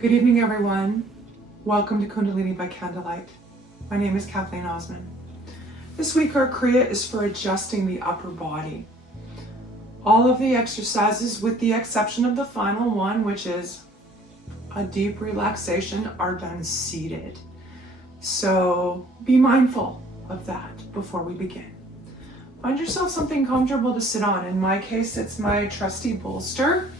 Good evening, everyone. Welcome to Kundalini by Candlelight. My name is Kathleen Osmond. This week our Kriya is for adjusting the upper body. All of the exercises, with the exception of the final one, which is a deep relaxation, are done seated. So be mindful of that before we begin. Find yourself something comfortable to sit on. In my case, it's my trusty bolster.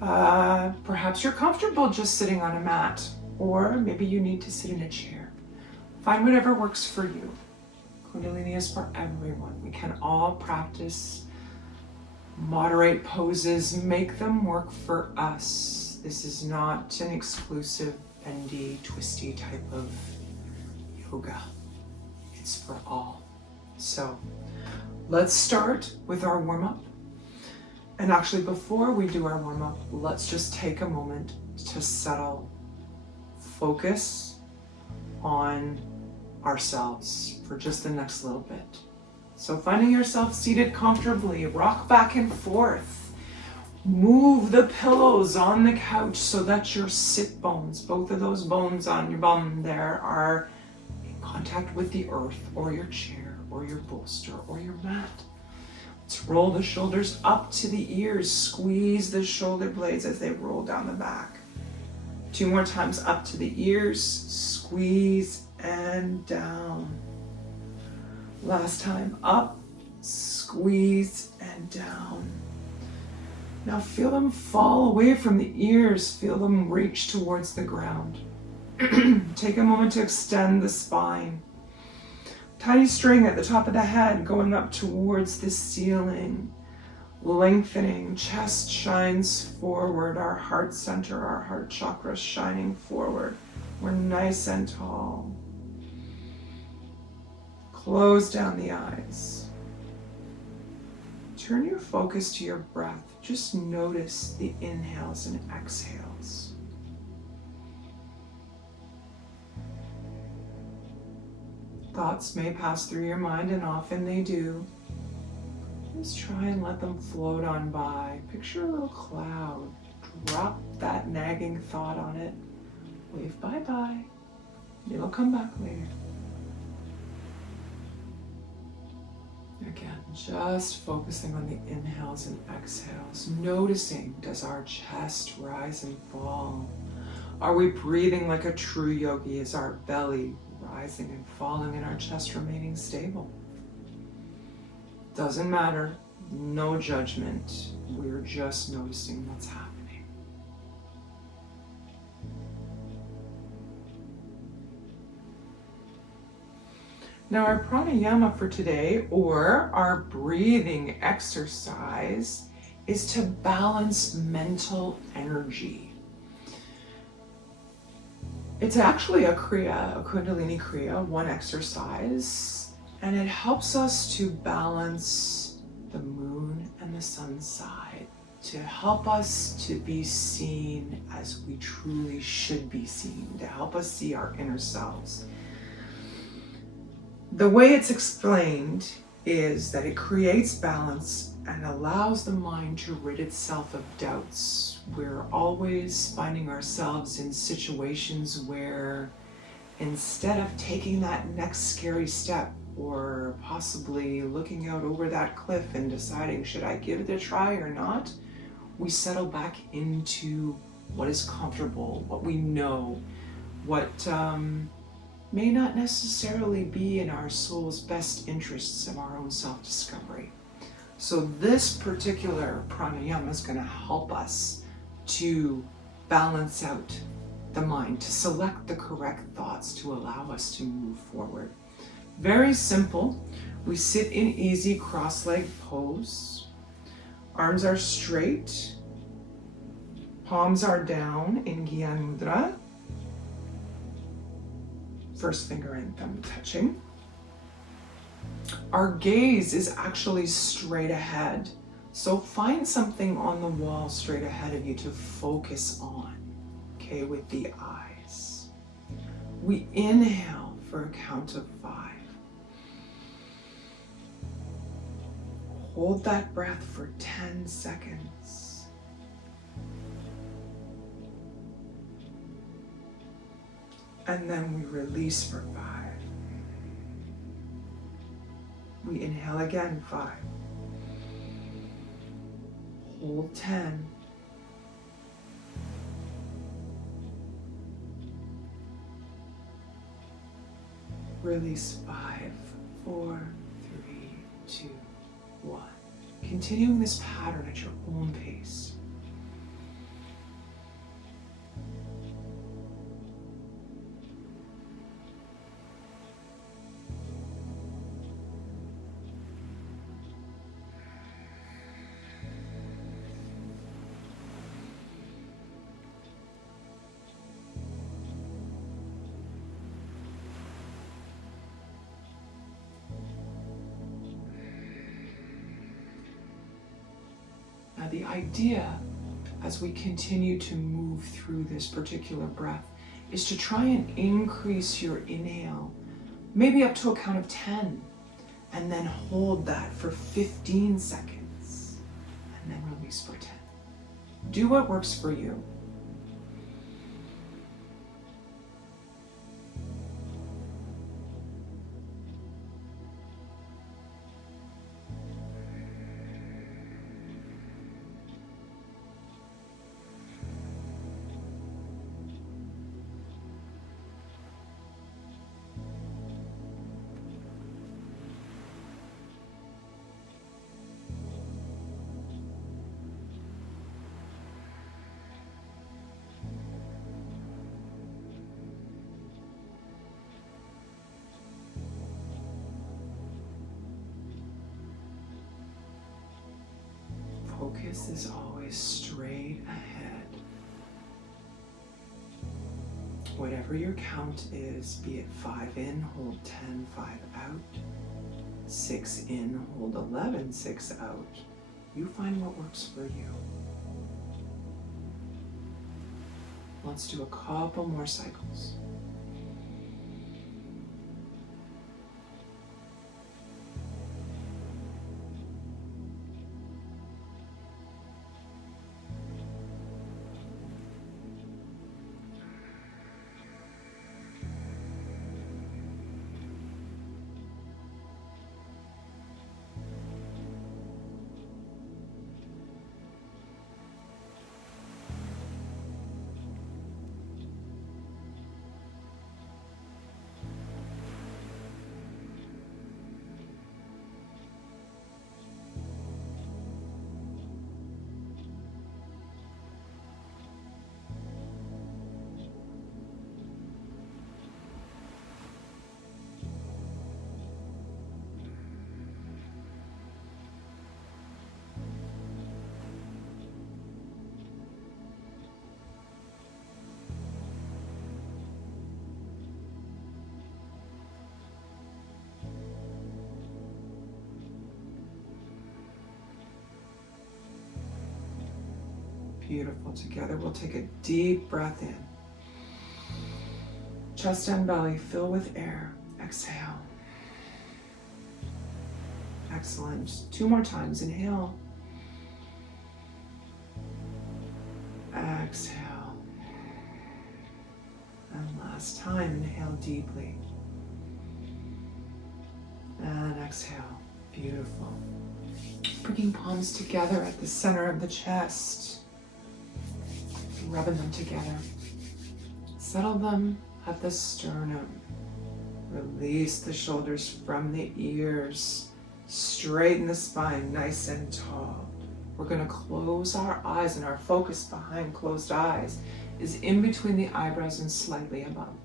Perhaps you're comfortable just sitting on a mat, or maybe you need to sit in a chair. Find whatever works for you. Kundalini is for everyone. We can all practice, moderate poses, make them work for us. This is not an exclusive, bendy, twisty type of yoga. It's for all. So let's start with our warm-up. And actually, before we do our warm-up, let's just take a moment to settle, focus on ourselves for just the next little bit. So finding yourself seated comfortably, rock back and forth. Move the pillows on the couch so that your sit bones, both of those bones on your bum there, are in contact with the earth or your chair or your bolster or your mat. Let's roll the shoulders up to the ears. Squeeze the shoulder blades as they roll down the back. 2 more times up to the ears. Squeeze and down. Last time up, squeeze and down. Now feel them fall away from the ears. Feel them reach towards the ground. Take a moment to extend the spine. Tiny string at the top of the head going up towards the ceiling, lengthening, chest shines forward, our heart center, our heart chakra shining forward. We're nice and tall. Close down the eyes. Turn your focus to your breath. Just notice the inhales and exhales. Thoughts may pass through your mind, and often they do. Just try and let them float on by. Picture a little cloud. Drop that nagging thought on it. Wave bye-bye. It'll come back later. Again, just focusing on the inhales and exhales. Noticing, does our chest rise and fall? Are we breathing like a true yogi? Is our belly rising and falling and our chest remaining stable? Doesn't matter, no judgment. We're just noticing what's happening. Now our pranayama for today, or our breathing exercise, is to balance mental energy. It's actually a Kriya, a Kundalini Kriya, one exercise, and it helps us to balance the moon and the sun side, to help us to be seen as we truly should be seen, to help us see our inner selves. The way it's explained is that it creates balance and allows the mind to rid itself of doubts. We're always finding ourselves in situations where instead of taking that next scary step, or possibly looking out over that cliff and deciding, should I give it a try or not, we settle back into what is comfortable, what we know, what may not necessarily be in our soul's best interests of our own self-discovery. So this particular pranayama is going to help us to balance out the mind, to select the correct thoughts to allow us to move forward. Very simple. We sit in easy cross-legged pose. Arms are straight. Palms are down in Gyan Mudra. First finger and thumb touching. Our gaze is actually straight ahead. So find something on the wall straight ahead of you to focus on, okay, with the eyes. We inhale for a count of 5. Hold that breath for 10 seconds. And then we release for 5. We inhale again, 5. Hold 10. Release 5, 4, 3, 2, 1. Continuing this pattern at your own pace. Now the idea, as we continue to move through this particular breath, is to try and increase your inhale, maybe up to a count of 10, and then hold that for 15 seconds, and then release for 10. Do what works for you. Focus is always straight ahead. Whatever your count is, be it 5 in, hold 10, 5 out, 6 in, hold 11, 6 out. You find what works for you. Let's do a couple more cycles. Beautiful. Together we'll take a deep breath in. Chest and belly fill with air. Exhale. Excellent. 2 more times. Inhale. Exhale. And last time, inhale deeply. And exhale. Beautiful. Bringing palms together at the center of the chest. Rubbing them together. Settle them at the sternum. Release the shoulders from the ears. Straighten the spine nice and tall. We're going to close our eyes, and our focus behind closed eyes is in between the eyebrows and slightly above.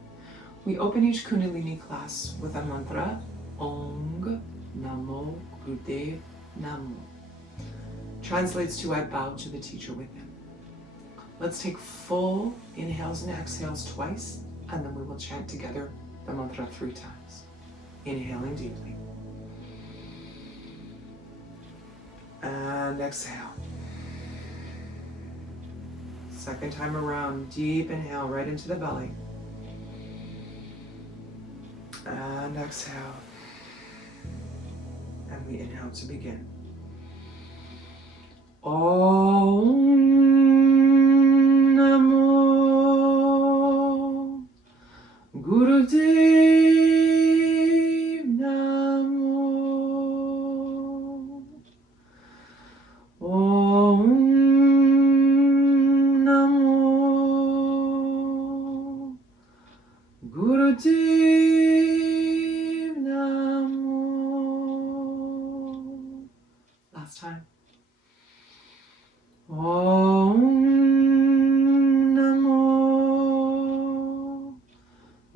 We open each Kundalini class with a mantra, Ong Namo Gurudev Namo. Translates to I bow to the teacher within. Let's take full inhales and exhales twice, and then we will chant together the mantra 3 times. Inhaling deeply. And exhale. Second time around, deep inhale right into the belly. And exhale. And we inhale to begin. Om Namo last time. Om Namo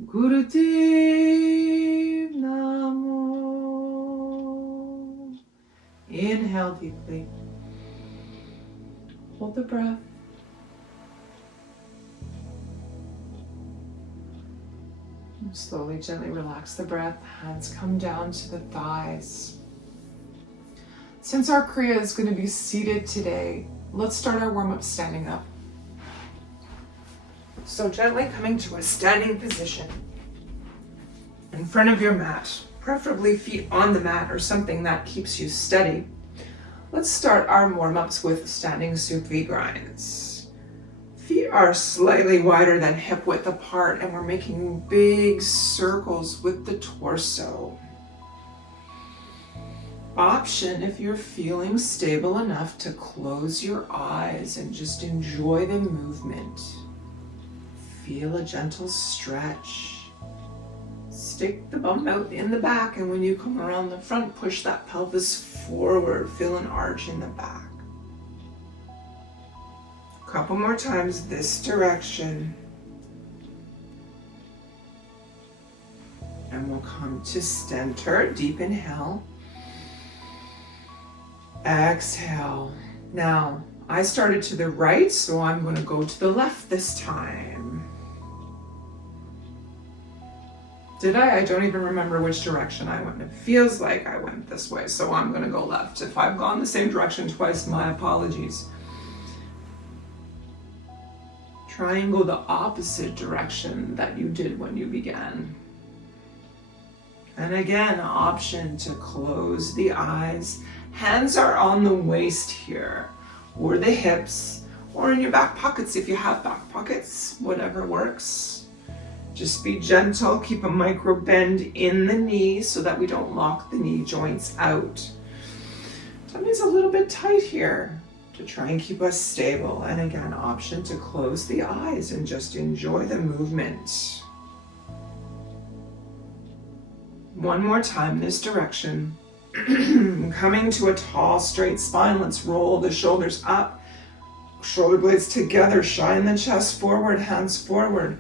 Gurudev Namo. Inhale deeply. Hold the breath. And slowly, gently relax the breath. Hands come down to the thighs. Since our Kriya is going to be seated today, let's start our warm-up standing up. So gently coming to a standing position in front of your mat, preferably feet on the mat or something that keeps you steady. Let's start our warm-ups with standing soup V grinds. Feet are slightly wider than hip width apart, and we're making big circles with the torso. Option, if you're feeling stable enough, to close your eyes and just enjoy the movement. Feel a gentle stretch. Stick the bum out in the back, and when you come around the front, push that pelvis forward. Feel an arch in the back. A couple more times this direction. And we'll come to center. Deep inhale. Exhale. Now, I started to the right, so I'm going to go to the left this time. Did I? I don't even remember which direction I went. It feels like I went this way, so I'm going to go left. If I've gone the same direction twice, my apologies. Try and go the opposite direction that you did when you began. And again, option to close the eyes. Hands are on the waist here, or the hips, or in your back pockets if you have back pockets, whatever works. Just be gentle, keep a micro bend in the knee so that we don't lock the knee joints out. Tummy's a little bit tight here to try and keep us stable. And again, option to close the eyes and just enjoy the movement. One more time this direction. Coming to a tall, straight spine. Let's roll the shoulders up. Shoulder blades together. Shine the chest forward, hands forward.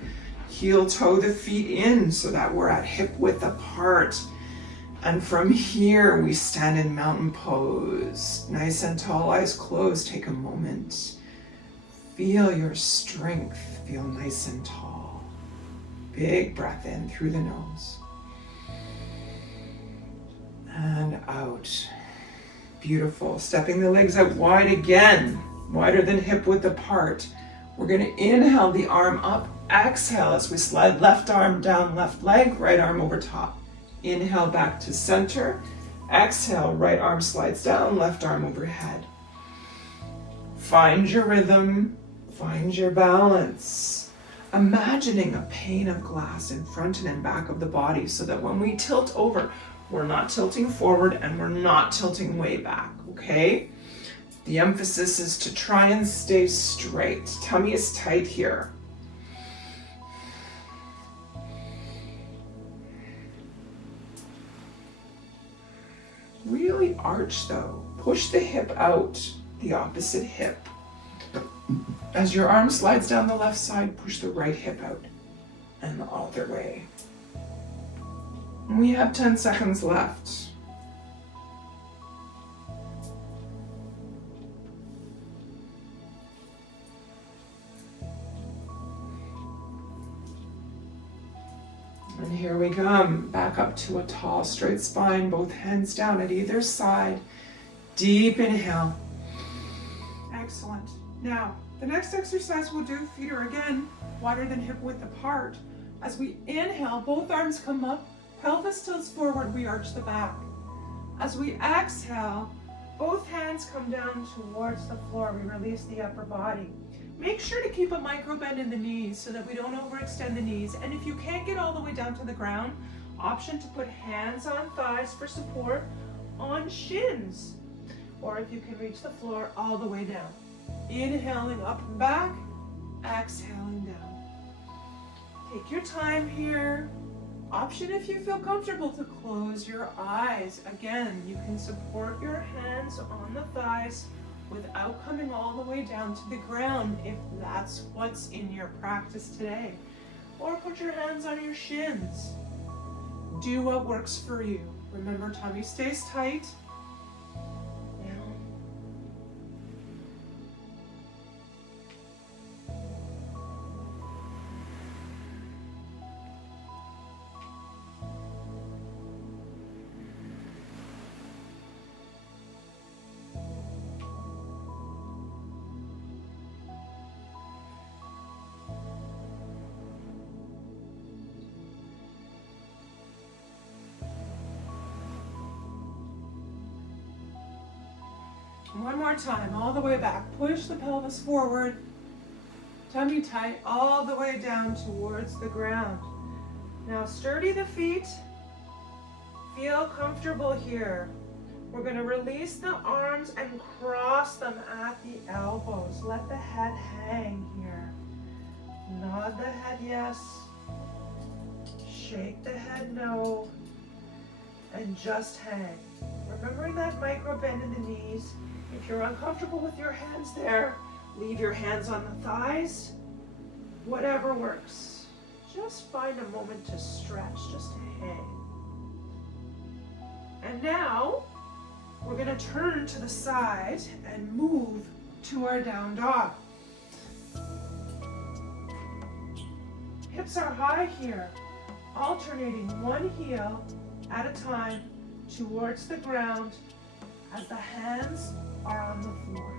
Heel toe the feet in so that we're at hip width apart. And from here, we stand in mountain pose. Nice and tall, eyes closed. Take a moment. Feel your strength. Feel nice and tall. Big breath in through the nose. And out. Beautiful. Stepping the legs out wide again, wider than hip width apart. We're going to inhale the arm up. Exhale as we slide left arm down, left leg, right arm over top. Inhale back to center. Exhale, right arm slides down, left arm overhead. Find your rhythm. Find your balance. Imagining a pane of glass in front and in back of the body so that when we tilt over, we're not tilting forward and we're not tilting way back, okay? The emphasis is to try and stay straight. Tummy is tight here. Really arch though. Push the hip out, the opposite hip. As your arm slides down the left side, push the right hip out and the other way. We have 10 seconds left. And here we come, back up to a tall, straight spine, both hands down at either side. Deep inhale. Excellent. Now, the next exercise we'll do, feet are again wider than hip width apart. As we inhale, both arms come up. Pelvis tilts forward, we arch the back. As we exhale, both hands come down towards the floor. We release the upper body. Make sure to keep a micro bend in the knees so that we don't overextend the knees. And if you can't get all the way down to the ground, option to put hands on thighs for support, on shins. Or if you can reach the floor, all the way down. Inhaling up and back, exhaling down. Take your time here. Option if you feel comfortable to close your eyes. Again, you can support your hands on the thighs without coming all the way down to the ground if that's what's in your practice today. Or put your hands on your shins. Do what works for you. Remember, tummy stays tight. One more time, all the way back. Push the pelvis forward. Tummy tight, all the way down towards the ground. Now sturdy the feet. Feel comfortable here. We're going to release the arms and cross them at the elbows. Let the head hang here. Nod the head yes. Shake the head no. And just hang. Remembering that micro bend in the knees. If you're uncomfortable with your hands there, leave your hands on the thighs. Whatever works. Just find a moment to stretch, just to hang. And now, we're going to turn to the side and move to our down dog. Hips are high here, alternating one heel at a time towards the ground as the hands are on the floor.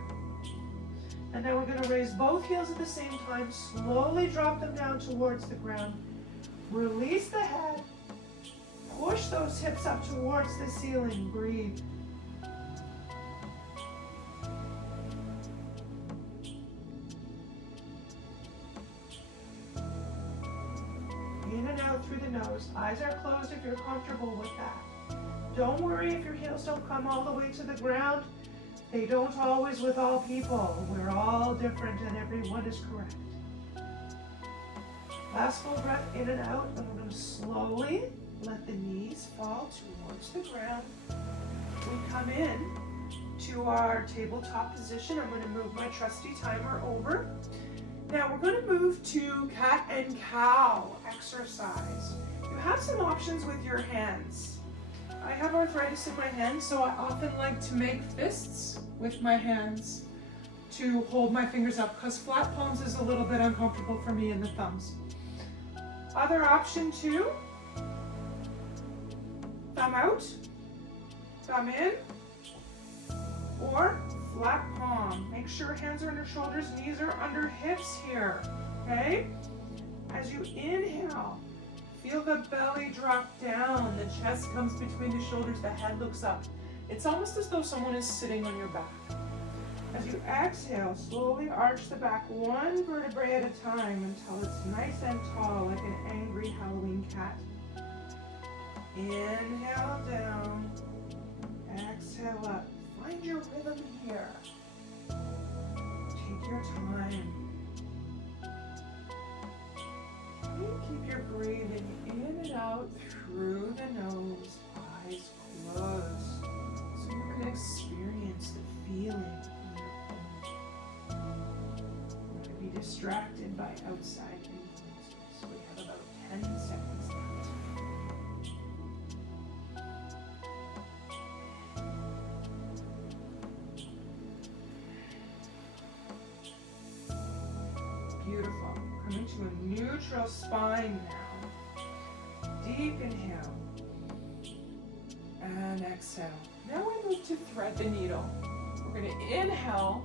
And now we're going to raise both heels at the same time, slowly drop them down towards the ground. Release the head, push those hips up towards the ceiling, breathe. In and out through the nose. Eyes are closed if you're comfortable with that. Don't worry if your heels don't come all the way to the ground. They don't always with all people. We're all different and everyone is correct. Last full breath in and out, and we're going to slowly let the knees fall towards the ground. We come in to our tabletop position. I'm going to move my trusty timer over. Now we're going to move to cat and cow exercise. You have some options with your hands. I have arthritis in my hands, so I often like to make fists with my hands to hold my fingers up because flat palms is a little bit uncomfortable for me in the thumbs. Other option too, thumb out, thumb in, or flat palm. Make sure hands are under shoulders, knees are under hips here, okay? As you inhale, feel the belly drop down, the chest comes between the shoulders, the head looks up. It's almost as though someone is sitting on your back. As you exhale, slowly arch the back one vertebrae at a time until it's nice and tall, like an angry Halloween cat. Inhale down, exhale up. Find your rhythm here. Take your time. Keep your breathing in and out through the nose, eyes closed, so you can experience the feeling on your own. Not to be distracted by outside influences. We have about 10 seconds left. Beautiful. Coming to a neutral spine now. Deep inhale. And exhale. Now we move to thread the needle. We're going to inhale.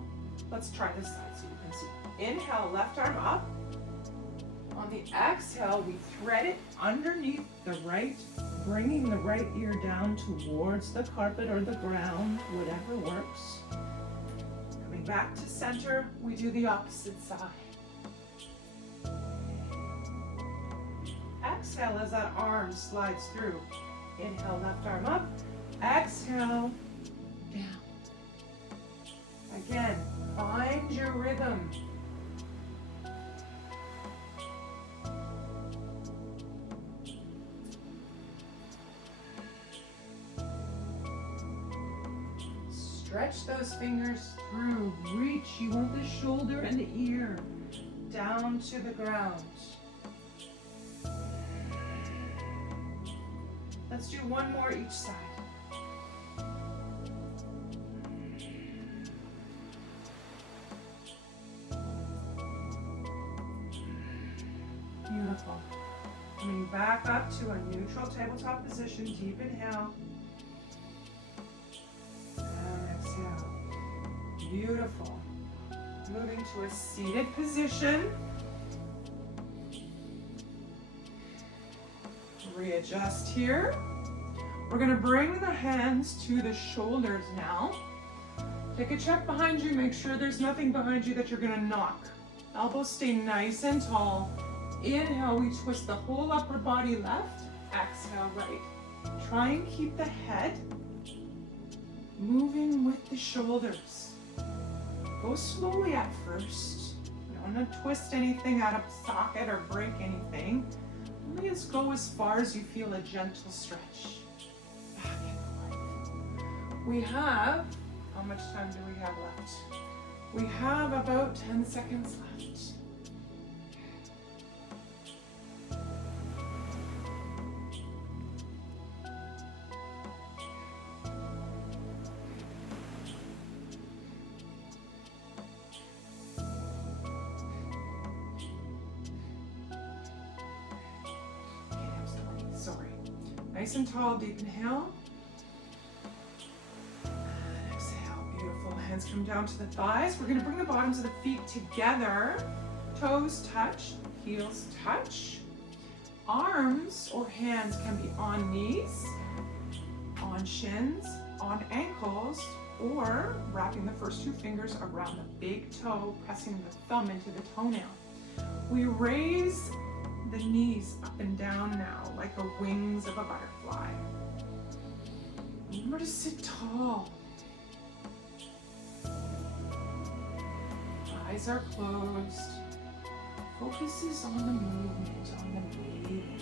Let's try this side so you can see. Inhale, left arm up. On the exhale, we thread it underneath the right, bringing the right ear down towards the carpet or the ground, whatever works. Coming back to center, we do the opposite side. Exhale as that arm slides through. Inhale, left arm up. Exhale, down. Again, find your rhythm. Stretch those fingers through. Reach. You want the shoulder and the ear down to the ground. Let's do one more each side. Beautiful. Coming back up to a neutral tabletop position. Deep inhale. And exhale. Beautiful. Moving to a seated position. Readjust here. We're going to bring the hands to the shoulders now. Take a check behind you. Make sure there's nothing behind you that you're going to knock. Elbows stay nice and tall. Inhale, we twist the whole upper body left. Exhale, right. Try and keep the head moving with the shoulders. Go slowly at first. You don't want to twist anything out of socket or break anything. Only go as far as you feel a gentle stretch. Back and forth. We have, how much time do we have left? We have about 10 seconds left. Nice and tall, deep inhale. And exhale, beautiful. Hands come down to the thighs. We're gonna bring the bottoms of the feet together. Toes touch, heels touch. Arms or hands can be on knees, on shins, on ankles, or wrapping the first two fingers around the big toe, pressing the thumb into the toenail. We raise the knees up and down now, like the wings of a butterfly. Remember to sit tall. Eyes are closed. Focus is on the movement, on the breathing.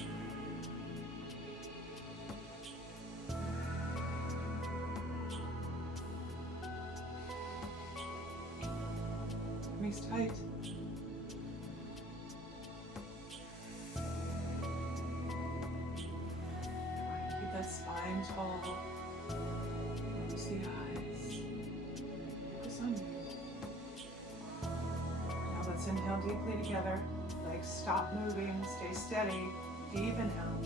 Squeeze tight. That spine tall. Close the eyes. Focus on you. Now let's inhale deeply together. Legs stop moving. Stay steady. Deep inhale.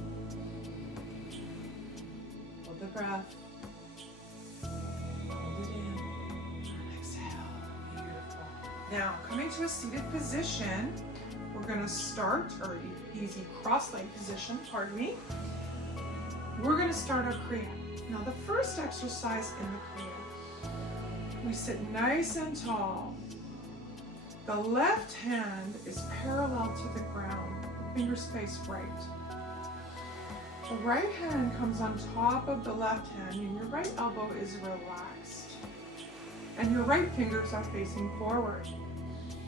Hold the breath. Hold it in. And exhale. Beautiful. Now, coming to a seated position, we're going to start, or easy cross-leg position, pardon me. We're going to start our Kriya. Now the first exercise in the Kriya, we sit nice and tall. The left hand is parallel to the ground, fingers face right. The right hand comes on top of the left hand and your right elbow is relaxed. And your right fingers are facing forward.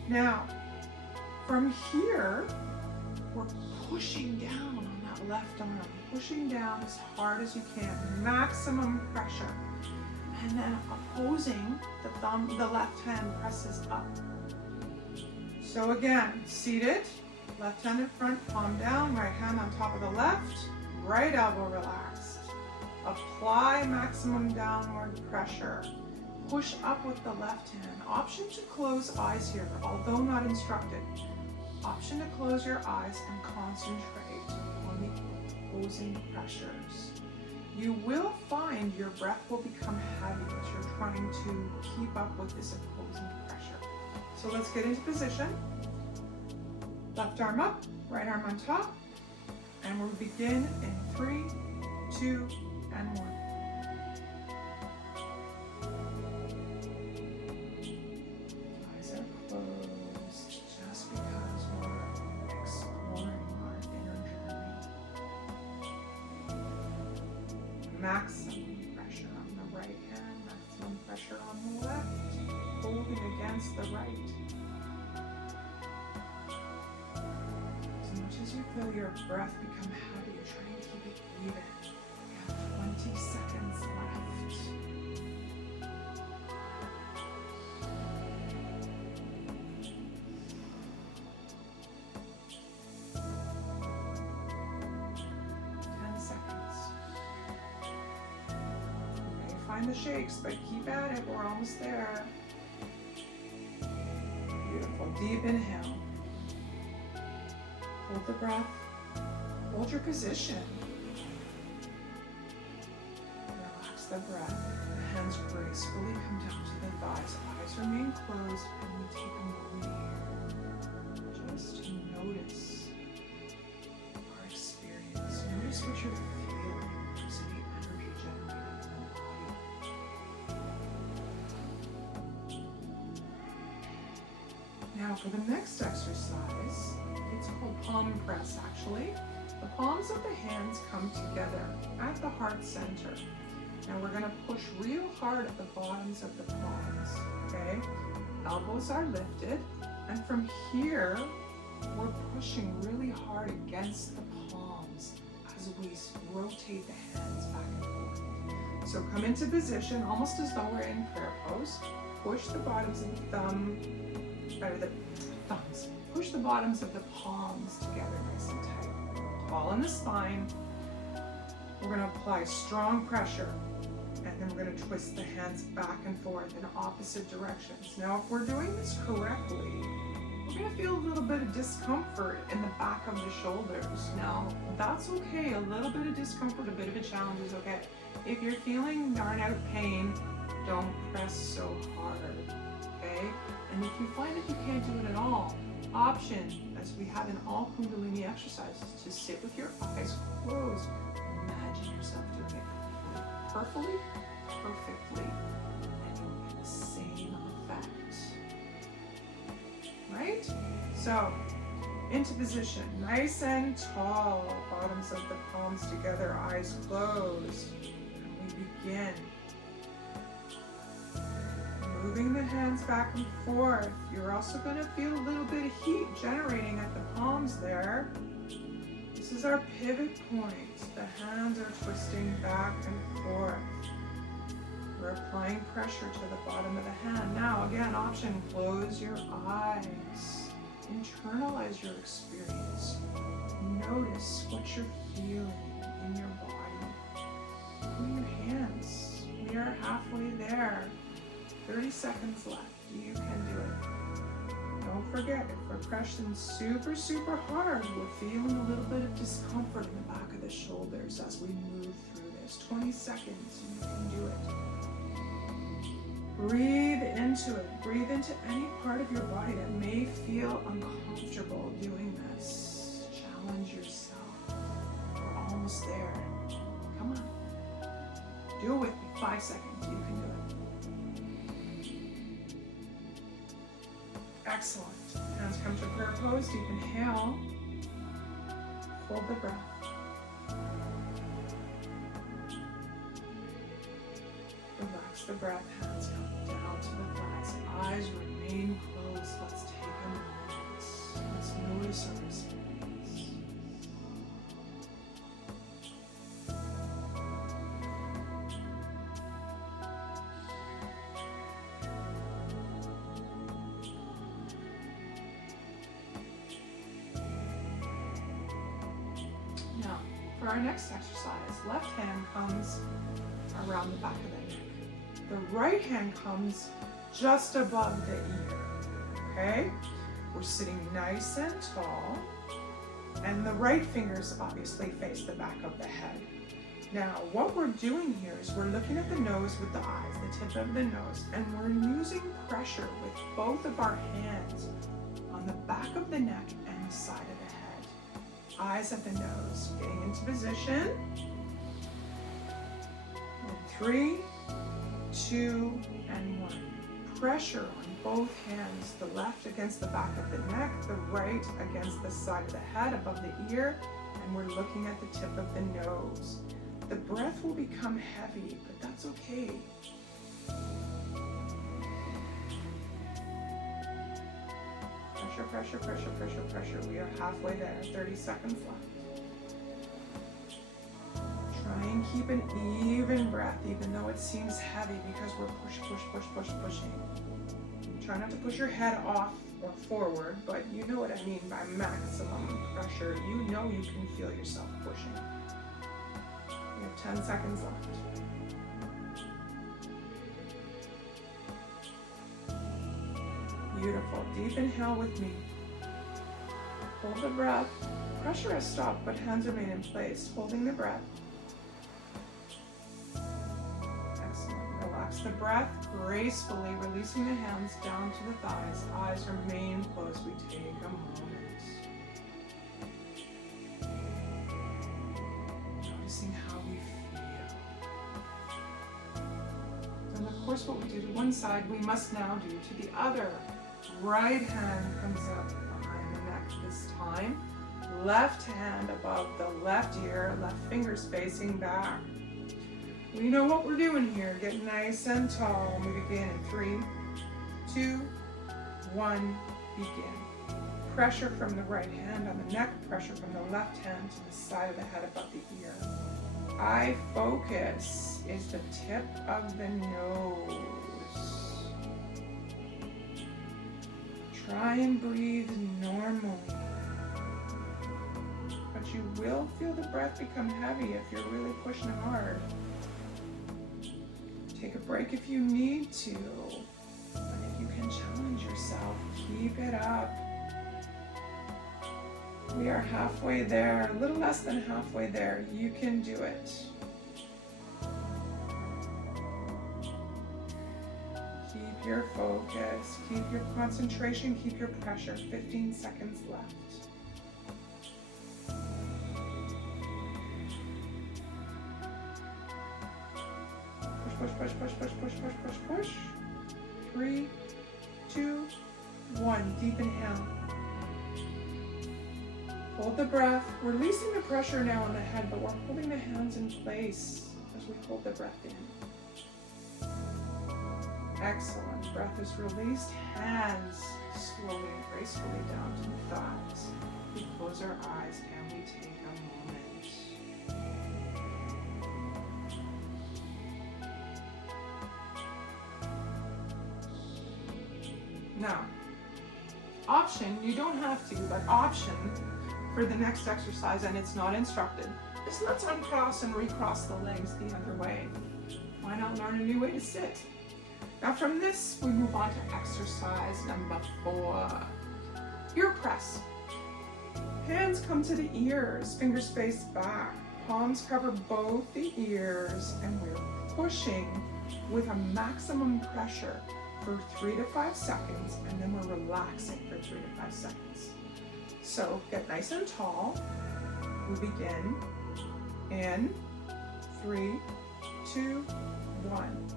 Now, from here, we're pushing down on that left arm. Pushing down as hard as you can, maximum pressure. And then opposing, the thumb, the left hand presses up. So again, seated, left hand in front, palm down, right hand on top of the left, right elbow relaxed. Apply maximum downward pressure. Push up with the left hand. Option to close eyes here, although not instructed. Option to close your eyes and concentrate on the opposing pressures. You will find your breath will become heavy as you're trying to keep up with this opposing pressure. So let's get into position. Left arm up, right arm on top, and we'll begin in 3, 2, and 1. Eyes are closed just because we're exploring our inner journey. Maximum pressure on the right hand, maximum pressure on the left, holding against the right. As much as you feel your breath become heavy, try and keep it even. We have 20 seconds left. find the shakes, but keep at it. We're almost there. Beautiful. Deep inhale. Hold the breath. Hold your position. Relax the breath. The hands gracefully come down to the thighs. Eyes remain closed, and we take a moment here just to notice our experience. Notice what you're feeling. There's any energy generated in the body. Now for the next exercise, it's called palm press actually. The palms of the hands come together at the heart center. Now we're going to push real hard at the bottoms of the palms, okay? Elbows are lifted, and from here, we're pushing really hard against the palms as we rotate the hands back and forth. So come into position, almost as though we're in prayer pose. Push the bottoms of the thumbs. Push the bottoms of the palms together nice and tight. Tall in the spine. We're going to apply strong pressure, and then we're going to twist the hands back and forth in opposite directions. Now, if we're doing this correctly, we're going to feel a little bit of discomfort in the back of the shoulders. Now, that's okay. A little bit of discomfort, a bit of a challenge is okay. If you're feeling darn out pain, don't press so hard, okay? And if you find that you can't do it at all, option, as we have in all Kundalini exercises, to sit with your eyes closed. Imagine yourself doing it perfectly, and you'll get the same effect. Right? So, into position, nice and tall, bottoms of the palms together, eyes closed, and we begin. Moving the hands back and forth. You're also going to feel a little bit of heat generating at the palms there. This is our pivot point. The hands are twisting back and forth. We're applying pressure to the bottom of the hand. Now, again, option, close your eyes. Internalize your experience. Notice what you're feeling in your body. Open your hands. We are halfway there. 30 seconds left. You can do it. Don't forget, if we're pressing super hard, we're feeling a little bit of discomfort in the back of the shoulders as we move through this. 20 seconds. You can do it. Breathe into it. Breathe into any part of your body that may feel uncomfortable doing this. Challenge yourself. We're almost there. Come on. Do it with me. 5 seconds. You can do it. Excellent. Hands come to prayer pose. Deep inhale. Hold the breath. Relax the breath. Hands come down to the thighs. Eyes remain closed. Let's take a moment. Let's notice our experience. Now, for our next exercise, left hand comes around the back of the neck. The right hand comes just above the ear, okay? We're sitting nice and tall, and the right fingers obviously face the back of the head. Now, what we're doing here is we're looking at the nose with the eyes, the tip of the nose, and we're using pressure with both of our hands on the back of the neck and the side of the head. Eyes at the nose, getting into position. And 3, 2, and 1. Pressure on both hands, the left against the back of the neck, the right against the side of the head above the ear, and we're looking at the tip of the nose. The breath will become heavy, but that's okay. Pressure. We are halfway there. 30 seconds left. Try and keep an even breath, even though it seems heavy, because we're pushing. Try not to push your head off or forward, but you know what I mean by maximum pressure. You know you can feel yourself pushing. We have 10 seconds left. Beautiful. Deep inhale with me. Hold the breath. Pressure has stopped, but hands remain in place, holding the breath. Excellent. Relax the breath gracefully, releasing the hands down to the thighs. Eyes remain closed. We take a moment. Noticing how we feel. And of course, what we do to one side, we must now do to the other. Right hand comes up behind the neck this time. Left hand above the left ear, left fingers facing back. We know what we're doing here. Get nice and tall. We begin in 3, 2, 1, begin. Pressure from the right hand on the neck, pressure from the left hand to the side of the head above the ear. Eye focus is the tip of the nose. Try and breathe normally. But you will feel the breath become heavy if you're really pushing hard. Take a break if you need to. And if you can challenge yourself, keep it up. We are halfway there, a little less than halfway there. You can do it. Keep your focus, keep your concentration, keep your pressure. 15 seconds left. Push, push, push, push, push, push, push, push. 3, 2, 1. Deep inhale. Hold the breath. We're releasing the pressure now on the head, but we're holding the hands in place as we hold the breath in. Excellent. Breath is released. Hands slowly and gracefully down to the thighs. We close our eyes and we take a moment. Now, option, you don't have to, but option for the next exercise, and it's not instructed, is let's uncross and recross the legs the other way. Why not learn a new way to sit? Now from this, we move on to exercise number 4. Ear press. Hands come to the ears, fingers face back. Palms cover both the ears, and we're pushing with a maximum pressure for 3 to 5 seconds, and then we're relaxing for 3 to 5 seconds. So get nice and tall. We begin in 3, 2, 1.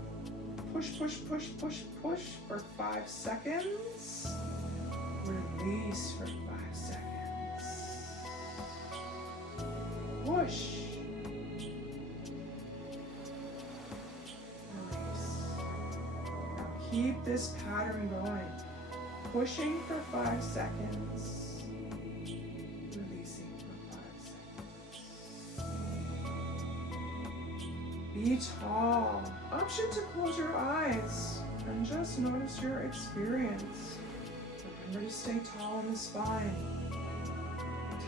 Push, push, push, push, push for 5 seconds. Release for 5 seconds. Push. Release. Now keep this pattern going. Pushing for 5 seconds. Releasing for 5 seconds. Be tall. Option to close your eyes and just notice your experience. Remember to stay tall in the spine.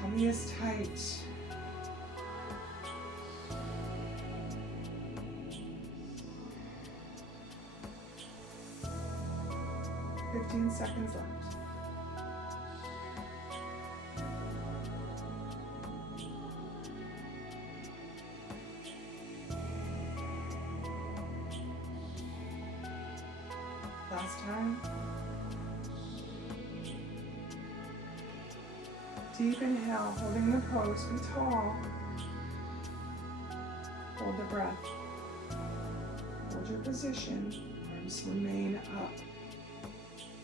Tummy is tight. "15 seconds left. Last time. Deep inhale, holding the pose, be tall. Hold the breath. Hold your position, arms remain up.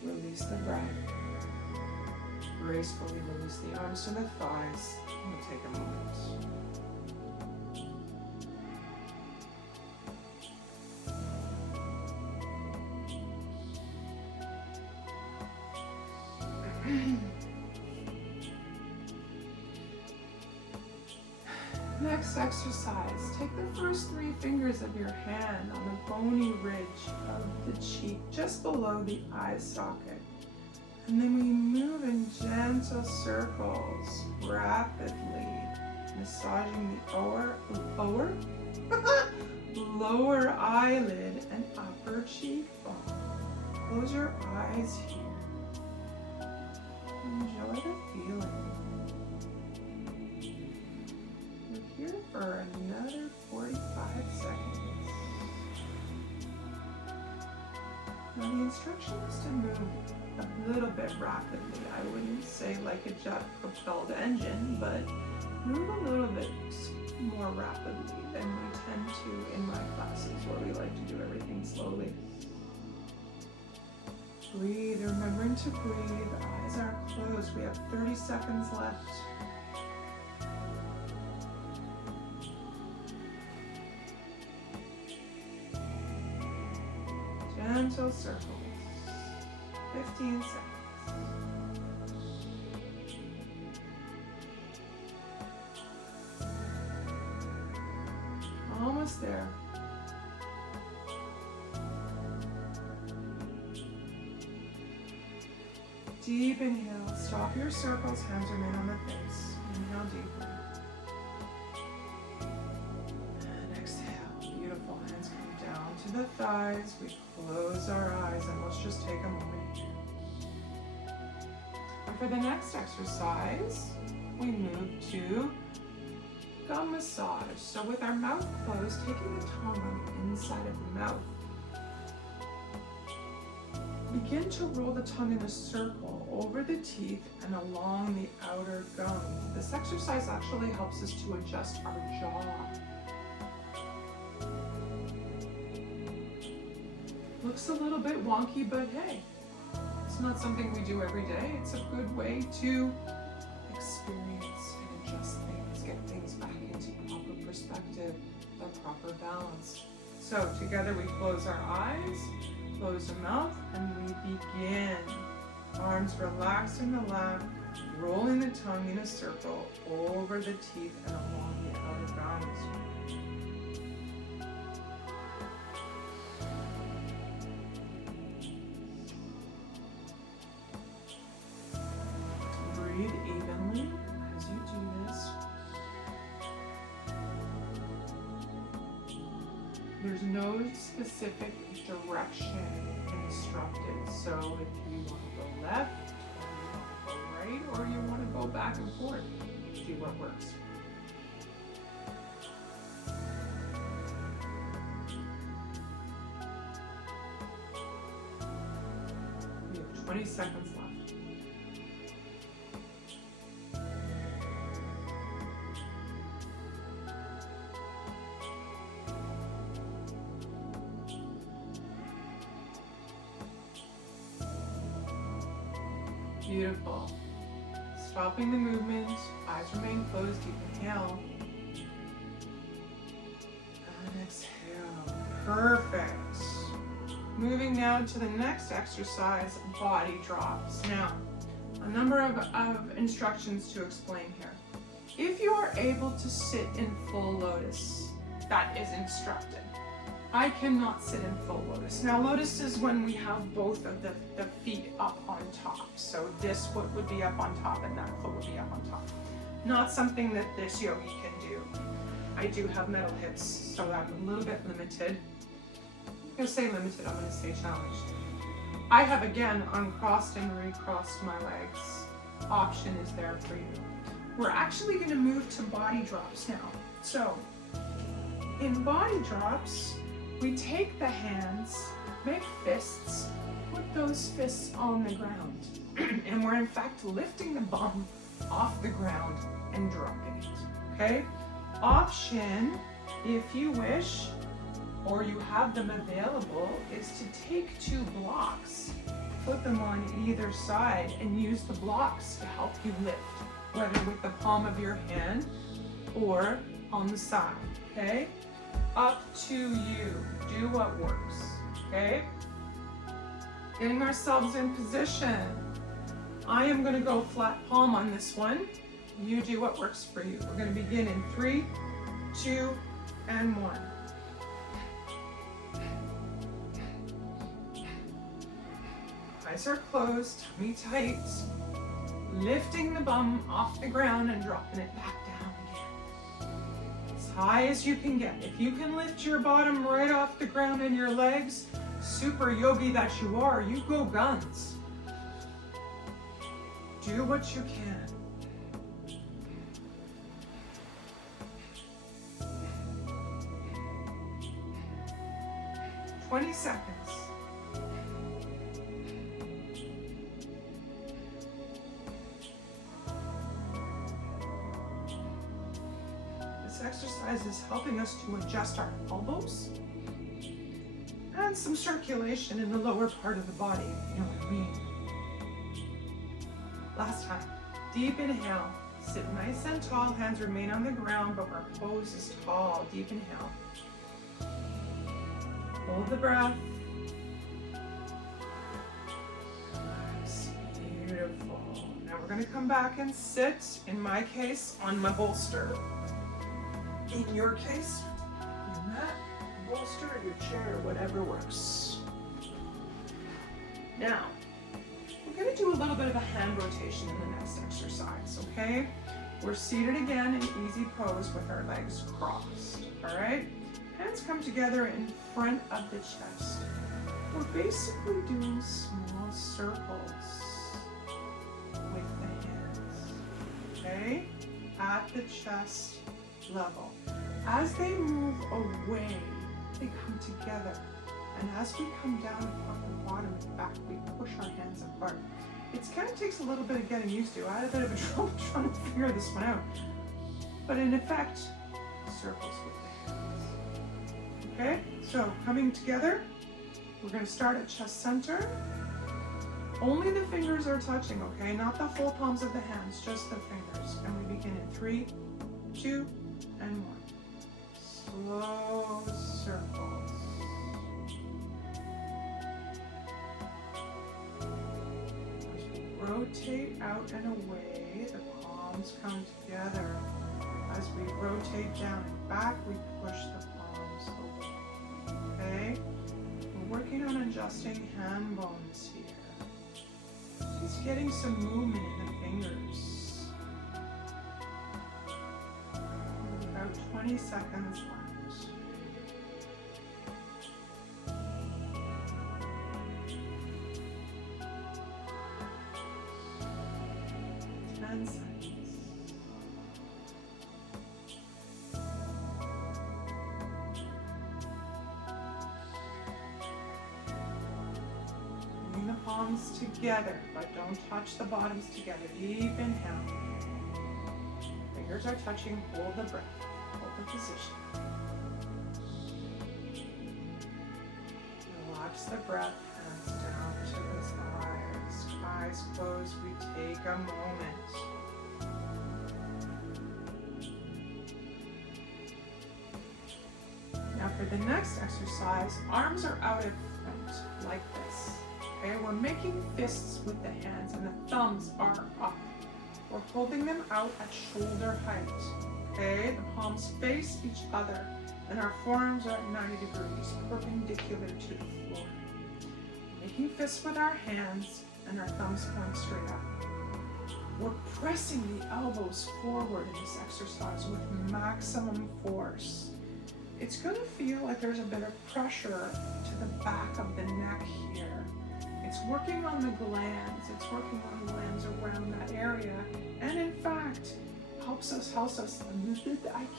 Release the breath. Gracefully release the arms to the thighs. We'll take a moment. Next exercise, take the first 3 fingers of your hand on the bony ridge of the cheek just below the eye socket. And then we move in gentle circles, rapidly, massaging the lower eyelid and upper cheekbone. Close your eyes here. Enjoy the feeling. We're here for another 45 seconds. Now the instruction is to move a little bit rapidly. I wouldn't say like a jet-propelled engine, but move a little bit more rapidly than we tend to in my classes where we like to do everything slowly. Breathe, remembering to breathe. Eyes are closed. We have 30 seconds left. Gentle circles. 15 seconds. Almost there. Deep inhale. Stop your circles. Hands remain on the face. Inhale deeply. And exhale. Beautiful. Hands come down to the thighs. We close our eyes and let's just take a moment. And for the next exercise, we move to gum massage. So with our mouth closed, taking the tongue on the inside of the mouth. Begin to roll the tongue in a circle over the teeth and along the outer gum. This exercise actually helps us to adjust our jaw. Looks a little bit wonky, but hey, it's not something we do every day. It's a good way to experience and adjust things, get things back into proper perspective, the proper balance. So together we close our eyes, close the mouth, and we begin. Arms relaxed in the lap, rolling the tongue in a circle over the teeth and along the outer gums. Breathe evenly as you do this. There's no specific direction instructed, so if you want to go left, or you want to go right, or you want to go back and forth, do what works. We have 20 seconds left. Beautiful. Stopping the movement, eyes remain closed, deep inhale. And exhale. Perfect. Moving now to the next exercise, body drops. Now, a number of instructions to explain here. If you are able to sit in full lotus, that is instructed. I cannot sit in full lotus. Now lotus is when we have both of the feet up on top. So this foot would be up on top and that foot would be up on top. Not something that this yogi can do. I do have metal hips, so I'm a little bit limited. I'm gonna say limited, I'm gonna say challenged. I have again uncrossed and recrossed my legs. Option is there for you. We're actually gonna move to body drops now. So in body drops, we take the hands, make fists, put those fists on the ground. And we're in fact lifting the bum off the ground and dropping it, okay? Option, if you wish, or you have them available, is to take 2 blocks, put them on either side, and use the blocks to help you lift, whether with the palm of your hand or on the side, okay? Up to you. Do what works, okay? Getting ourselves in position. I am going to go flat palm on this one. You do what works for you. We're going to begin in 3, 2, and 1. Eyes are closed, tummy tight. Lifting the bum off the ground and dropping it back down again. As high as you can get. If you can lift your bottom right off the ground and your legs, super yogi that you are, you go guns. Do what you can. "20 seconds. This exercise is helping us to adjust our elbows and some circulation in the lower part of the body, you know what I mean. Last time. Deep inhale. Sit nice and tall. Hands remain on the ground, but our pose is tall. Deep inhale. Hold the breath. Relax. Beautiful. Now we're going to come back and sit, in my case, on my bolster. In your case, your mat, bolster, your chair, whatever works. Now, we're going to do a little bit of a hand rotation in the next exercise, okay? We're seated again in easy pose with our legs crossed, all right? Hands come together in front of the chest. We're basically doing small circles with the hands, okay? At the chest level. As they move away, they come together. And as we come down upon the bottom and back, we push our hands apart. It kind of takes a little bit of getting used to. I had a bit of a trouble trying to figure this one out. But in effect, circles with the hands. Okay, so coming together, we're going to start at chest center. Only the fingers are touching, okay? Not the full palms of the hands, just the fingers. And we begin in 3, 2, and 1. Slow circles. Rotate out and away, the palms come together. As we rotate down and back, we push the palms away. Okay? We're working on adjusting hand bones here. Just getting some movement in the fingers. About 20 seconds left. 10 seconds. Bring the palms together, but don't touch the bottoms together. Deep inhale. Fingers are touching. Hold the breath. Hold the position. Relax the breath. Hands down to the thighs. Eyes closed. We take a moment. Now for the next exercise, arms are out in front like this. Okay, we're making fists with the hands and the thumbs are up. We're holding them out at shoulder height. Okay, the palms face each other and our forearms are at 90 degrees, perpendicular to the floor. Making fists with our hands and our thumbs point straight up. We're pressing the elbows forward in this exercise with maximum force. It's going to feel like there's a bit of pressure to the back of the neck here. It's working on the glands. It's working on glands around that area. And in fact, helps us, I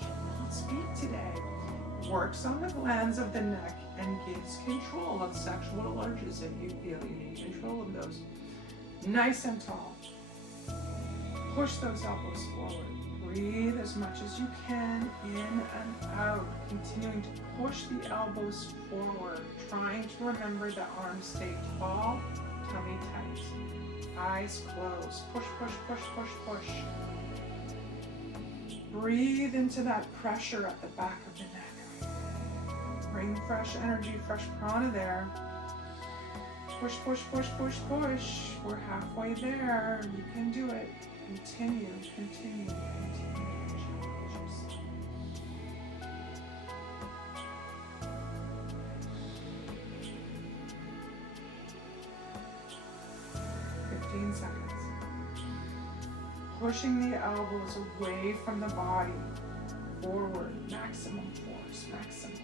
cannot speak today. Works on the glands of the neck and gives control of sexual urges if you feel you need control of those. Nice and tall. Push those elbows forward. Breathe as much as you can in and out. Continuing to push the elbows forward. Trying to remember the arms stay tall, tummy tight. Eyes closed. Push, push, push, push, push. Breathe into that pressure at the back of the neck. Bring fresh energy, fresh prana there. Push, push, push, push, push. We're halfway there. You can do it. Continue, continue, continue. Challenge yourself. 15 seconds. Pushing the elbows away from the body. Forward. Maximum force. Maximum.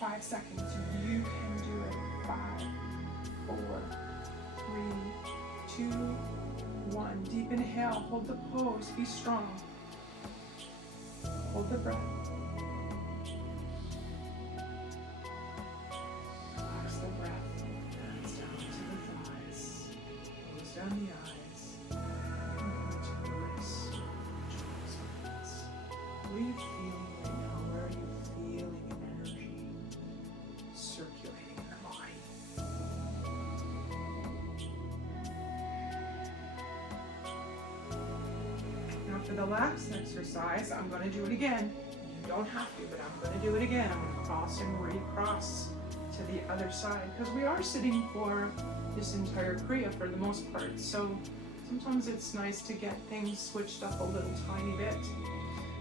5 seconds. You can do it. 5, 4, 3, 2, 1. one. Deep inhale, hold the pose, be strong. Hold the breath. Relax the breath. Hands down to the thighs. Close down the eyes. And go to the wrists. What are you feeling right now? Where are you feeling energy circulating in the body? Now for the last exercise, I'm going to do it again. You don't have to, but I'm going to do it again. I'm going to cross and recross to the other side because we are sitting for this entire Kriya for the most part. So sometimes it's nice to get things switched up a little tiny bit.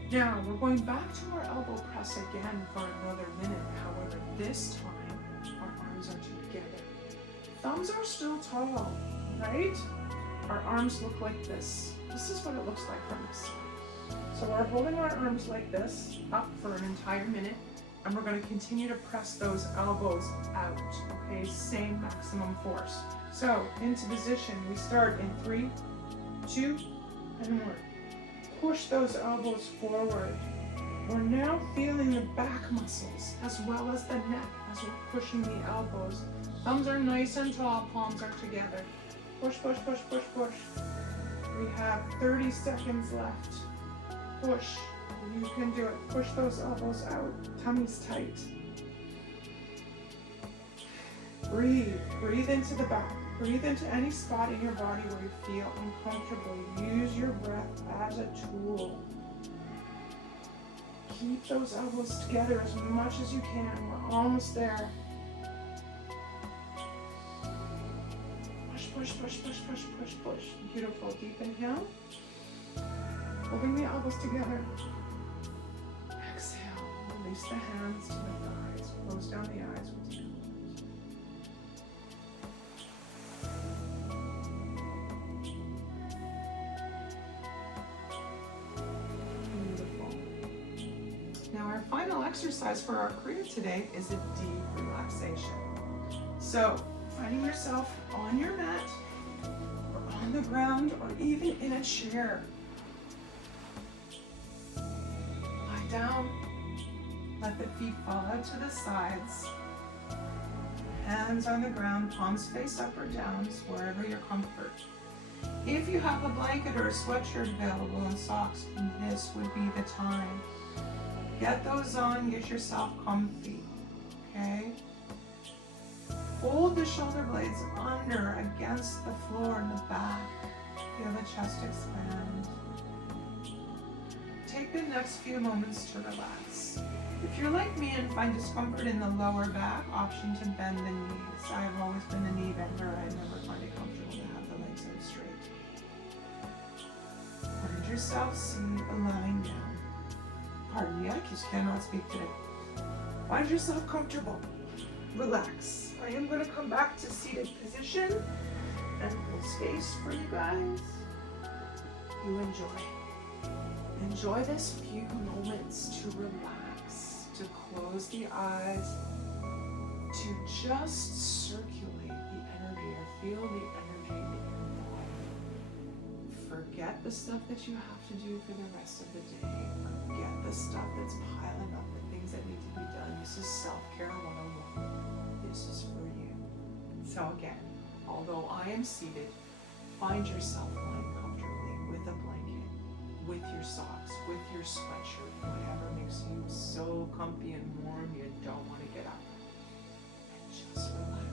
Now we're going back to our elbow press again for another minute. However, this time our arms are together. Thumbs are still tall, right? Our arms look like this. This is what it looks like from this side. So we're holding our arms like this up for an entire minute, and we're going to continue to press those elbows out, okay? Same maximum force. So into position, we start in 3, 2, and 1. Push those elbows forward. We're now feeling the back muscles as well as the neck as we're pushing the elbows. Thumbs are nice and tall, palms are together. Push, push, push, push, push. We have 30 seconds left. Push. You can do it. Push those elbows out. Tummy's tight. Breathe. Breathe into the back. Breathe into any spot in your body where you feel uncomfortable. Use your breath as a tool. Keep those elbows together as much as you can. We're almost there. Push, push, push, push, push, push, push. Beautiful. Deep inhale. Holding the elbows together. Exhale. Release the hands to the thighs. Close down the eyes with you. Now our final exercise for our Kriya today is a deep relaxation. So finding yourself on your mat or on the ground or even in a chair. Lie down, let the feet fall out to the sides. Hands on the ground, palms face up or down, wherever your comfort. If you have a blanket or a sweatshirt available and socks, this would be the time. Get those on, get yourself comfy, okay? Fold the shoulder blades under against the floor in the back. Feel the chest expand. Take the next few moments to relax. If you're like me and find discomfort in the lower back, option to bend the knees. I've always been a knee bender. I never find it comfortable to have the legs out straight. Find yourself seated, lying down. Pardon me, I just cannot speak today. Find yourself comfortable. Relax. I am going to come back to seated position and hold space for you guys. You enjoy. Enjoy this few moments to relax, to close the eyes, to just circulate the energy or feel the energy in your body. Forget the stuff that you have to do for the rest of the day. Forget the stuff that's piling up, the things that need to be done. This is self-care 101. This is for you. So again, although I am seated, find yourself lying comfortably with a blanket, with your socks, with your sweatshirt, whatever makes you so comfy and warm you don't want to get up. And just relax.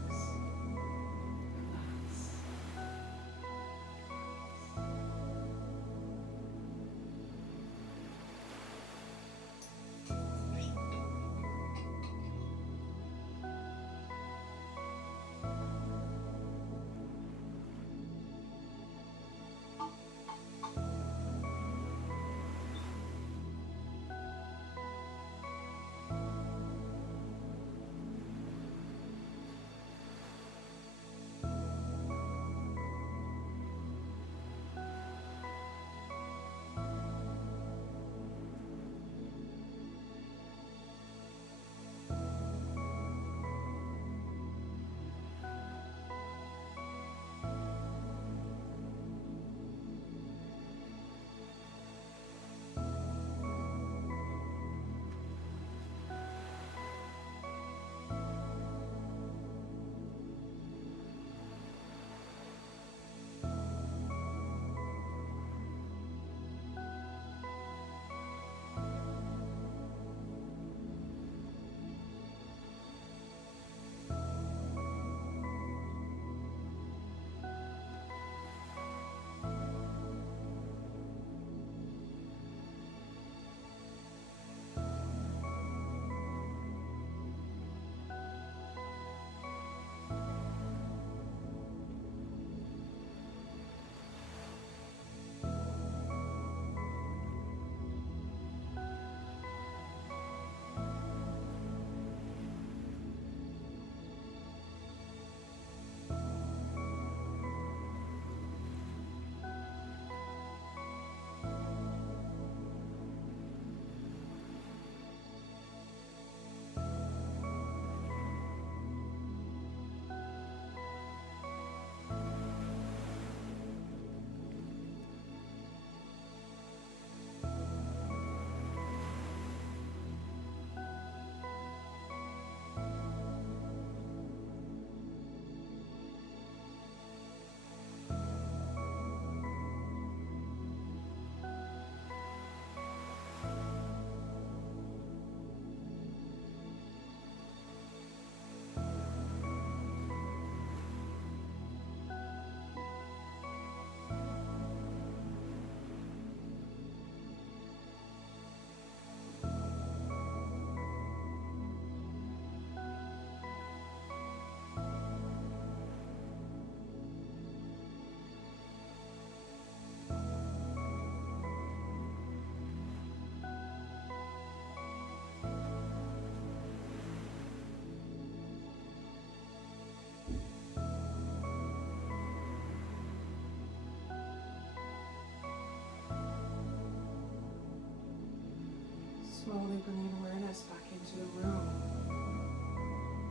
slowly bringing awareness back into the room.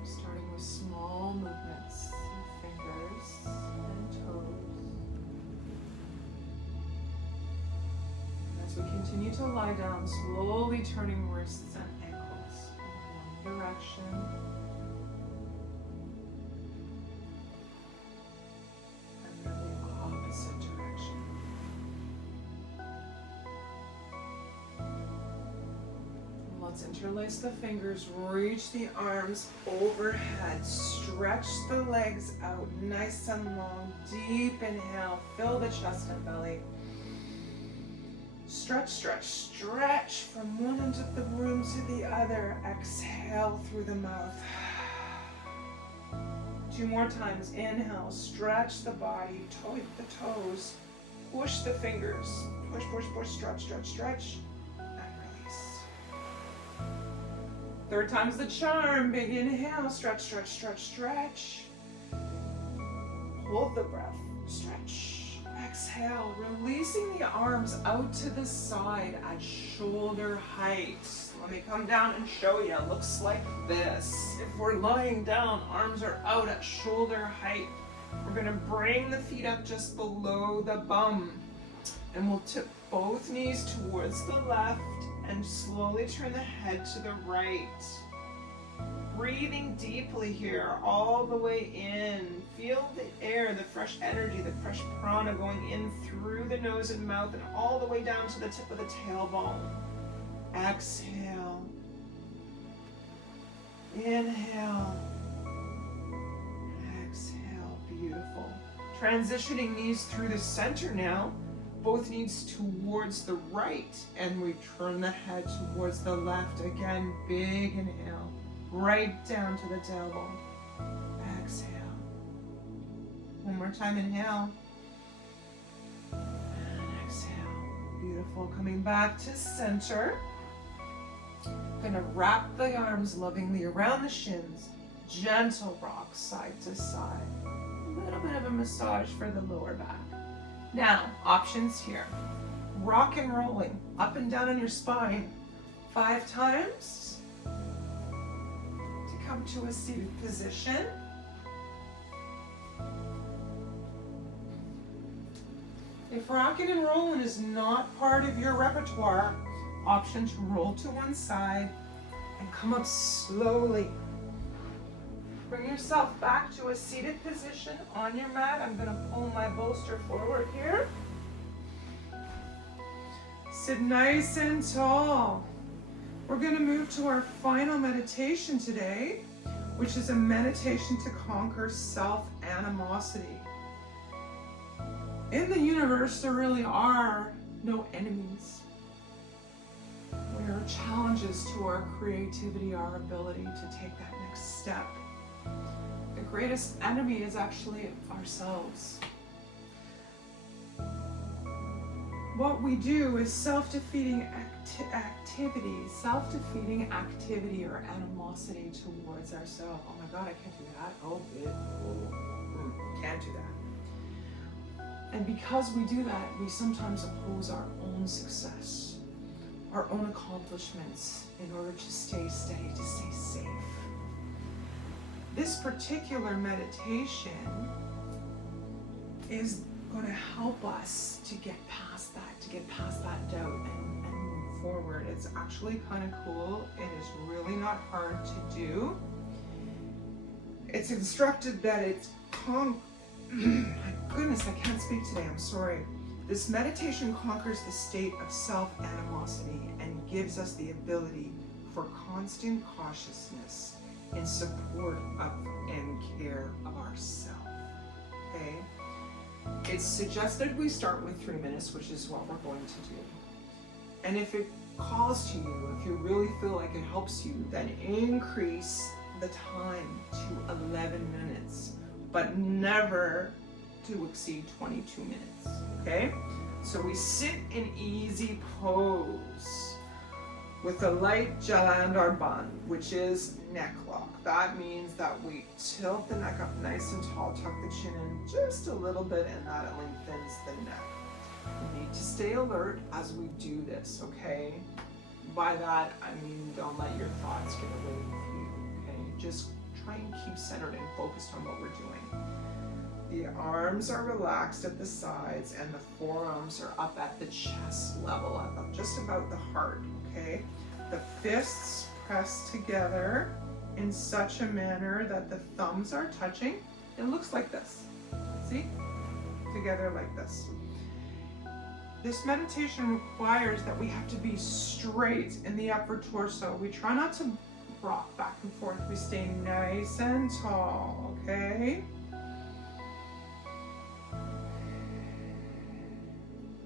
Starting with small movements of fingers and toes. And as we continue to lie down, slowly turning wrists and ankles in one direction and then the opposite direction. Let's interlace the fingers, reach the arms overhead, stretch the legs out nice and long, deep inhale, fill the chest and belly. Stretch, stretch, stretch from one end of the room to the other. Exhale through the mouth. 2 more times, inhale, stretch the body, toe the toes, push the fingers, push, push, push, stretch, stretch, stretch. 3rd time's the charm. Big inhale, stretch, stretch, stretch, stretch. Hold the breath, stretch. Exhale, releasing the arms out to the side at shoulder height. Let me come down and show you. It looks like this. If we're lying down, arms are out at shoulder height. We're gonna bring the feet up just below the bum. And we'll tip both knees towards the left and slowly turn the head to the right. Breathing deeply here, all the way in. Feel the air, the fresh energy, the fresh prana going in through the nose and mouth and all the way down to the tip of the tailbone. Exhale. Inhale. Exhale. Beautiful. Transitioning knees through the center now. Both knees towards the right, and we turn the head towards the left. Again, big inhale, right down to the tailbone. Exhale. One more time, inhale. And exhale. Beautiful. Coming back to center. Gonna wrap the arms lovingly around the shins. Gentle rock side to side. A little bit of a massage for the lower back. Now, options here. Rock and rolling up and down on your spine 5 times to come to a seated position. If rocking and rolling is not part of your repertoire, option to roll to one side and come up slowly. Bring yourself back to a seated position on your mat. I'm going to pull my bolster forward here. Sit nice and tall. We're going to move to our final meditation today, which is a meditation to conquer self-animosity. In the universe, there really are no enemies. There are challenges to our creativity, our ability to take that next step. The greatest enemy is actually ourselves. What we do is self-defeating activity or animosity towards ourselves. Oh my God, I can't do that. Can't do that. And because we do that, we sometimes oppose our own success, our own accomplishments in order to stay steady, to stay safe. This particular meditation is going to help us to get past that, doubt and move forward. It's actually kind of cool. It is really not hard to do. It's instructed that it's my goodness, I can't speak today, I'm sorry. This meditation conquers the state of self-animosity and gives us the ability for constant cautiousness in support of and care of ourselves. Okay? It's suggested we start with 3 minutes, which is what we're going to do. And if it calls to you, if you really feel like it helps you, then increase the time to 11 minutes, but never to exceed 22 minutes. Okay? So we sit in easy pose with a light Jalandhar Bandh, which is neck lock. That means that we tilt the neck up nice and tall, tuck the chin in just a little bit, and that lengthens the neck. We need to stay alert as we do this, okay? by that, I mean, don't let your thoughts get away with you, okay? Just try and keep centered and focused on what we're doing. The arms are relaxed at the sides and the forearms are up at the chest level, up just about the heart, okay? The fists press together in such a manner that the thumbs are touching. It looks like this, see? Together like this. This meditation requires that we have to be straight in the upper torso. We try not to rock back and forth. We stay nice and tall, okay?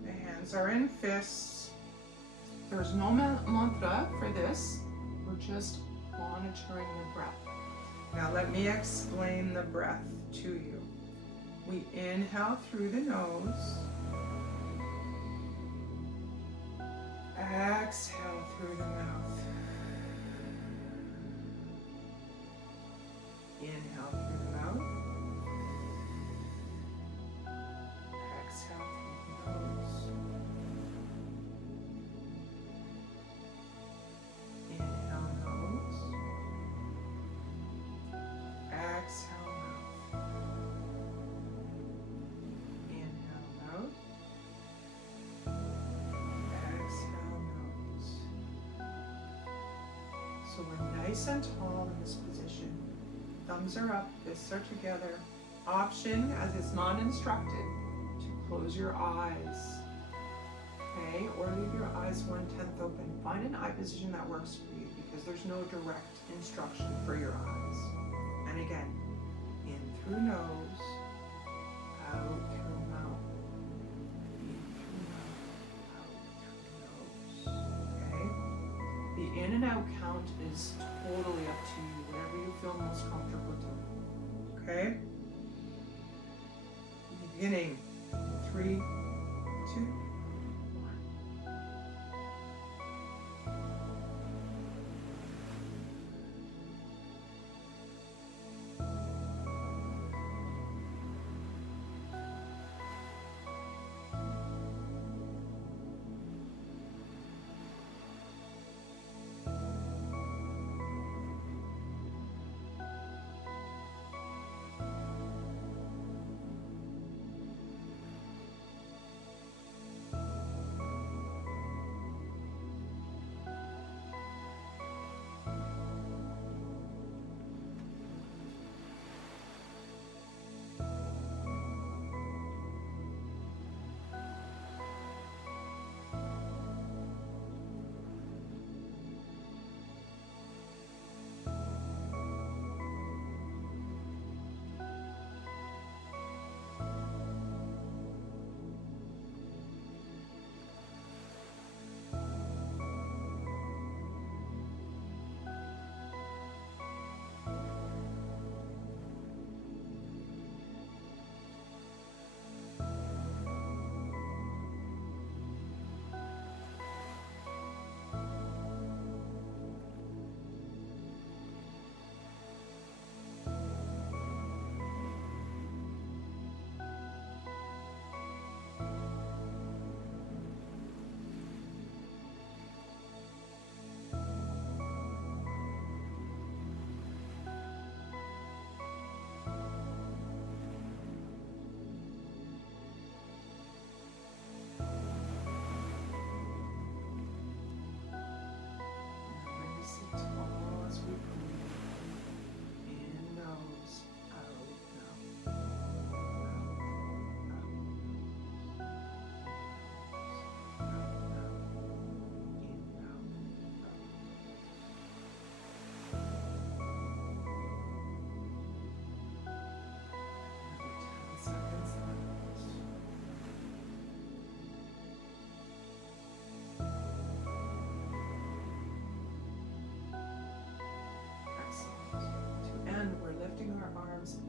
The hands are in fists. There's no mantra for this. We're just monitoring the breath. Now let me explain the breath to you. We inhale through the nose. Exhale through the mouth. Inhale through the mouth. Exhale through the nose. Inhale nose. Exhale mouth. Inhale mouth. Exhale nose. So we're nice and tall in this position. Thumbs are up, fists are together. Option, as it's not instructed, to close your eyes, okay? Or leave your eyes 1/10 open. Find an eye position that works for you because there's no direct instruction for your eyes. And again, in through nose, out through mouth, in through mouth, out through nose, okay? The in and out count is totally up to you, whatever you feel most comfortable doing, okay? Beginning, 3, 2, 1.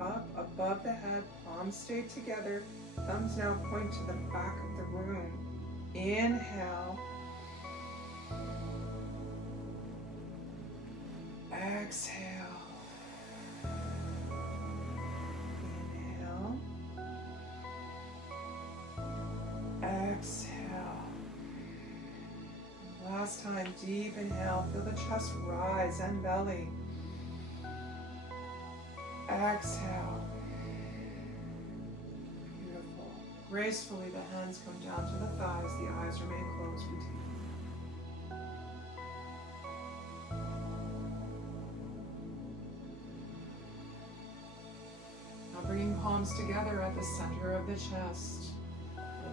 Up above the head, palms stay together, thumbs now point to the back of the room. Inhale. Exhale. Inhale. Exhale. Last last time. Deep inhale. Feel the chest rise and belly. Exhale. Beautiful. Gracefully, the hands come down to the thighs. The eyes remain closed. We take. Now bringing palms together at the center of the chest.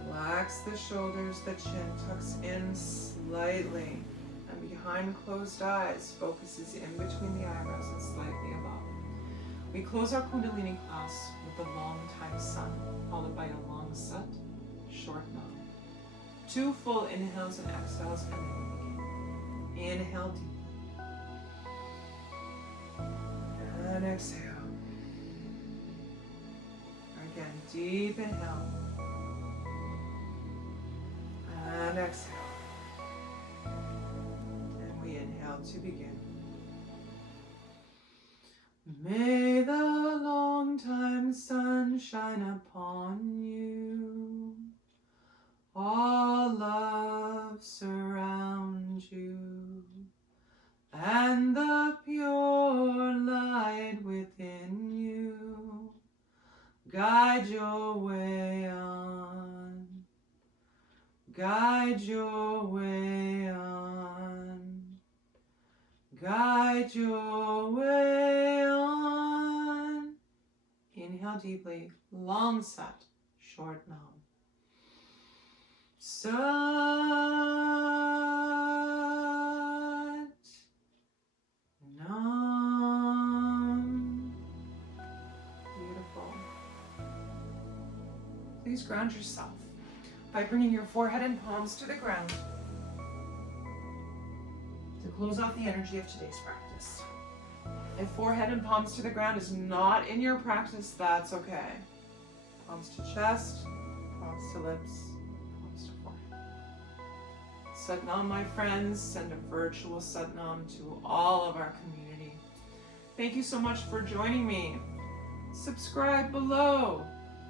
Relax the shoulders, the chin tucks in slightly, and behind closed eyes, focuses in between the eyebrows and slightly above. We close our Kundalini class with the long time sun, followed by a long sat, short nam. 2 full inhales and exhales, and then we begin. Inhale deep. And exhale. Again, deep inhale. And exhale. And we inhale to begin. May the long time sun shine upon you. All love surround you. And the pure light within you guide your way on. Guide your way on. Guide your way on. Inhale deeply, long sat, short nam. Sat, nam. Beautiful. Please ground yourself by bringing your forehead and palms to the ground to close off the energy of today's practice. If forehead and palms to the ground is not in your practice, that's okay. Palms to chest, palms to lips, palms to forehead. Satnam, my friends, send a virtual Satnam to all of our community. Thank you so much for joining me. Subscribe below,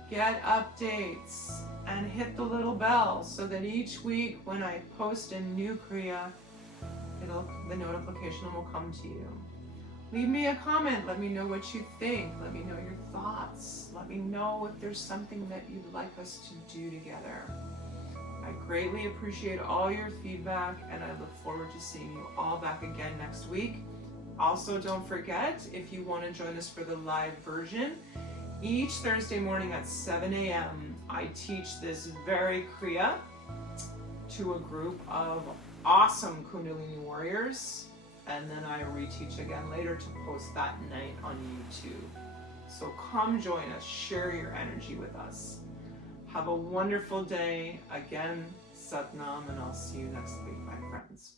get updates, and hit the little bell so that each week when I post a new Kriya, the notification will come to you. Leave me a comment. Let me know what you think. Let me know your thoughts. Let me know if there's something that you'd like us to do together. I greatly appreciate all your feedback, and I look forward to seeing you all back again next week. Also, don't forget, if you want to join us for the live version, each Thursday morning at 7 a.m., I teach this very Kriya to a group of awesome Kundalini warriors, and then I reteach again later to post that night on YouTube. So come join us, share your energy with us. Have a wonderful day. Again, Satnam, and I'll see you next week, my friends.